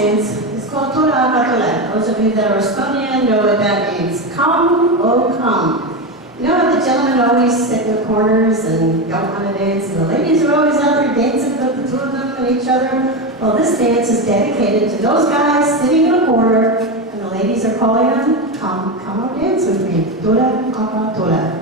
dance is called Tola Akatola. Those of you that are Estonian know what that means. Come, oh come. You know how the gentlemen always sit in the corners and don't want to dance, and the ladies are always out there dancing with the two of them and each other? Well, this dance is dedicated to those guys sitting in a corner, and the ladies are calling them, come, come and dance with me. Tola Akatola.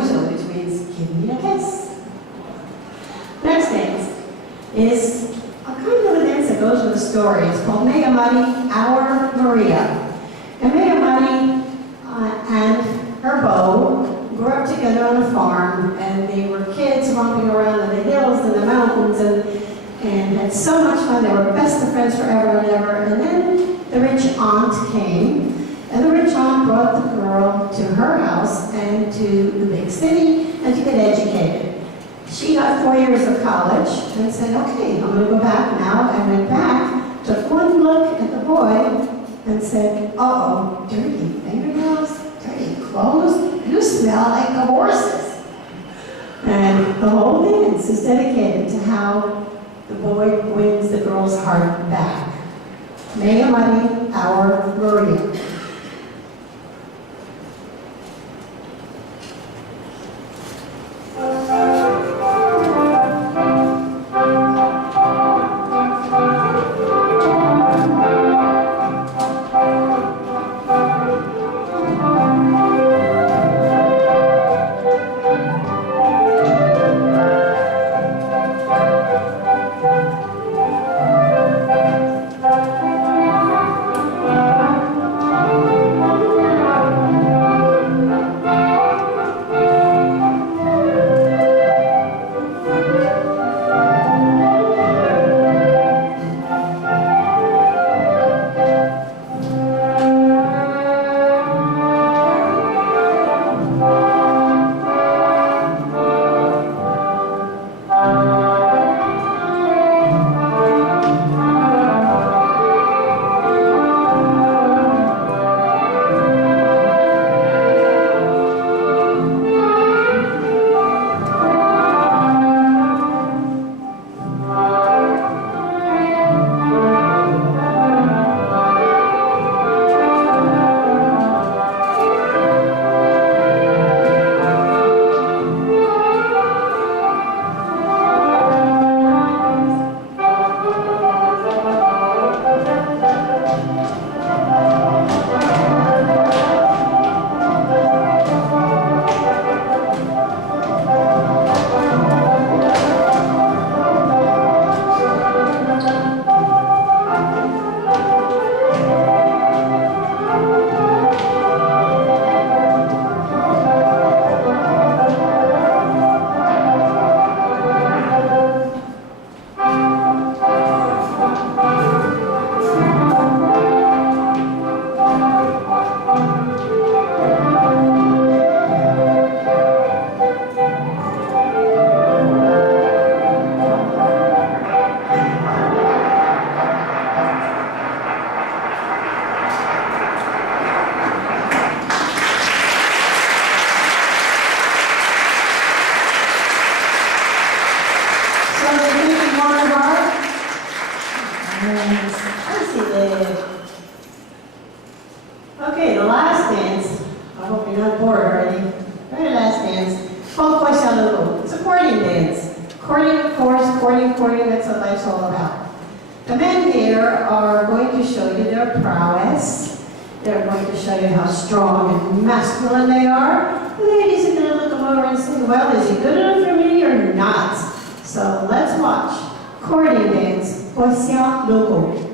Which means give me a kiss. Next dance is a kind of a dance that goes with a story. It's called Mega Mari, Our Maria. And Mega Mari and her beau grew up together on a farm, and they were kids romping around in the hills and the mountains and had so much fun. They were best of friends forever and ever. And then the rich aunt came. And the rich aunt brought the girl to her house and to the big city and to get educated. She got 4 years of college and said, okay, I'm going to go back now. And went back, took one look at the boy and said, uh-oh, dirty fingernails, dirty clothes, you smell like the horses. And the whole dance is dedicated to how the boy wins the girl's heart back. Mega Mari, Our Maria. And let's see the. Okay, the last dance. I hope you're not bored already. Very last dance called Poissalugo. It's a courting dance. Courting, of course, courting, that's what life's all about. The men here are going to show you their prowess. They're going to show you how strong and masculine they are. The ladies are going to look them over and say, well, is he good enough for me or not? So let's watch. Courting dance, Poissalugo.